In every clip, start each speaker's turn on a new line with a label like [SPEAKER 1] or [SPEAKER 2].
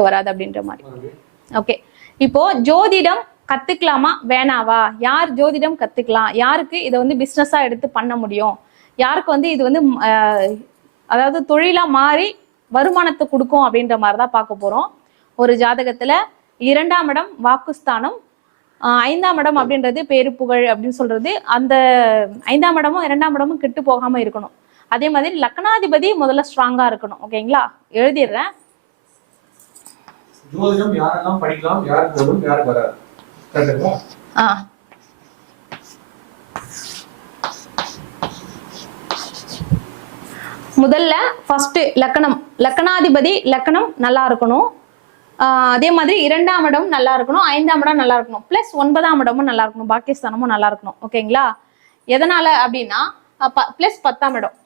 [SPEAKER 1] உங்களுக்கு வராது அப்படின்ற மாதிரி. ஓகே இப்போ ஜோதிடம் கத்துக்கலாமா? வேணாவா? யார் ஜோதிடம் கத்துக்கலாம்? யாருக்கு இதை வந்து பிஸ்னஸா எடுத்து பண்ண முடியும்? யாருக்கு வந்து இது வந்து அதாவது தொழிலா மாறி வருமானத்தை கொடுக்கும் அப்படின்ற மாதிரி தான் பார்க்க போறோம். ஒரு ஜாதகத்துல இரண்டாம் இடம் வாக்குஸ்தானம் ஐந்தாம் இடம் அப்படின்றது பேரு புகழ் அப்படின்னு சொல்றது. அந்த ஐந்தாம் இடமும் இரண்டாம் இடமும் கெட்டு போகாம இருக்கணும். அதே மாதிரி லக்னாதிபதி முதல்ல ஸ்ட்ராங்கா இருக்கணும். ஓகேங்களா எழுதிடுறேன்.
[SPEAKER 2] ஜோதிடம் யாரெல்லாம் படிக்கலாம் யாருக்கு வரும் யாருக்கு வராது. கரெக்டுங்களா
[SPEAKER 1] முதல்ல ஃபர்ஸ்ட் லக்கணம். லக்கணாதிபதி லக்கணம் நல்லா இருக்கணும். ஆஹ் அதே மாதிரி இரண்டாம் இடம் நல்லா இருக்கணும் ஐந்தாம் இடம் நல்லா இருக்கணும் ப்ளஸ் ஒன்பதாம் இடமும் நல்லா இருக்கணும் பாக்கியஸ்தானமும் நல்லா இருக்கணும். ஓகேங்களா எதனால அப்படின்னா ப்ளஸ் பத்தாம் இடம்.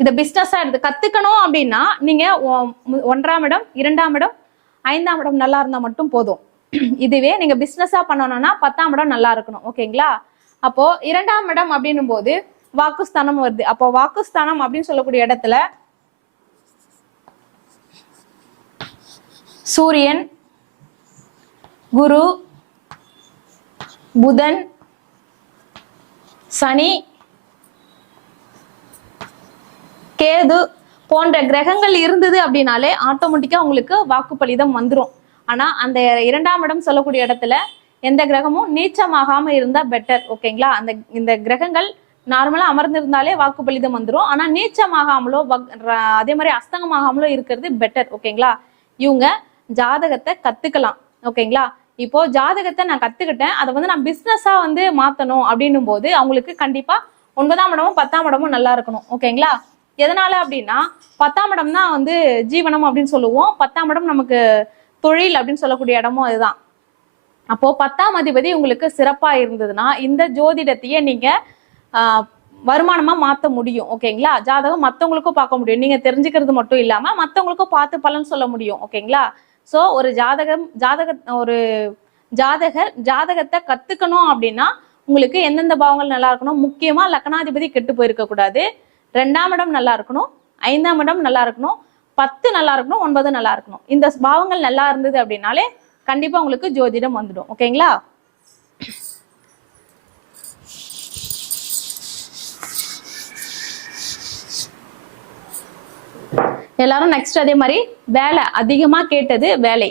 [SPEAKER 1] இதை பிஸ்னஸா எடுத்து கத்துக்கணும் அப்படின்னா நீங்க ஒ- ஒன்றாம் இடம் இரண்டாம் இடம் ஐந்தாம் இடம் நல்லா இருந்தா மட்டும் போதும். இதுவே நீங்க பிஸ்னஸா பண்ணணும்னா பத்தாம் இடம் நல்லா இருக்கணும். ஓகேங்களா அப்போ இரண்டாம் இடம் அப்படின்னும் போது வாக்குஸ்தானம் வருது. அப்போ வாக்குஸ்தானம் அப்படின்னு சொல்லக்கூடிய இடத்துல சூரியன் குரு புதன் சனி கேது போன்ற கிரகங்கள் இருந்தது அப்படின்னாலே ஆட்டோமேட்டிக்கா உங்களுக்கு வாக்குப்பலிதம் வந்துடும் ஆனா அந்த இரண்டாம் இடம் சொல்லக்கூடிய இடத்துல எந்த கிரகமும் நீச்சமாகாம இருந்தா பெட்டர் ஓகேங்களா அந்த இந்த கிரகங்கள் நார்மலா அமர்ந்திருந்தாலே வாக்குப்பலிதம் வந்துடும் ஆனா நீச்சமாகாமலோ வக்- அதே மாதிரி அஸ்தங்கமாகாமலோ இருக்கிறது பெட்டர் ஓகேங்களா இவங்க ஜாதகத்தை கத்துக்கலாம் ஓகேங்களா இப்போ ஜாதகத்தை நான் கத்துக்கிட்டேன். அதை வந்து நான் பிசினஸா வந்து மாத்தணும் அப்படின்னும் போது அவங்களுக்கு கண்டிப்பா ஒன்பதாம் இடமும் பத்தாம் இடமும் நல்லா இருக்கணும் ஓகேங்களா எதனால அப்படின்னா பத்தாம் இடம் தான் வந்து ஜீவனம் அப்படின்னு சொல்லுவோம். பத்தாம் இடம் நமக்கு தொழில் அப்படின்னு சொல்லக்கூடிய இடமும் அதுதான். அப்போ பத்தாம் அதிபதி உங்களுக்கு சிறப்பா இருந்ததுன்னா இந்த ஜோதிடத்தையே நீங்க ஆஹ், வருமானமா மாத்த முடியும். ஓகேங்களா? ஜாதகம் மத்தவங்களுக்கும் பார்க்க முடியும். நீங்க தெரிஞ்சுக்கிறது மட்டும் இல்லாம மத்தவங்களுக்கும் பார்த்து பலன் சொல்ல முடியும். ஓகேங்களா? சோ ஒரு ஜாதகம் ஜாதக ஒரு ஜாதகர் ஜாதகத்தை கத்துக்கணும் அப்படின்னா உங்களுக்கு எந்தெந்த பாவங்கள் நல்லா இருக்கணும்? முக்கியமா லக்னாதிபதி கெட்டு போயிருக்க கூடாது. ரெண்டாம் இடம் நல்லா இருக்கணும் ஐந்தாம் இடம் நல்லா இருக்கணும் பத்து நல்லா இருக்கணும் ஒன்பது நல்லா இருக்கணும். இந்த பாவங்கள் நல்லா இருந்தது அப்படின்னாலே கண்டிப்பா உங்களுக்கு ஜோதிடம் வந்துடும். ஓகேங்களா? எல்லாரும் நெக்ஸ்ட் அதே மாதிரி வேலை அதிகமா கேட்டது வேலை.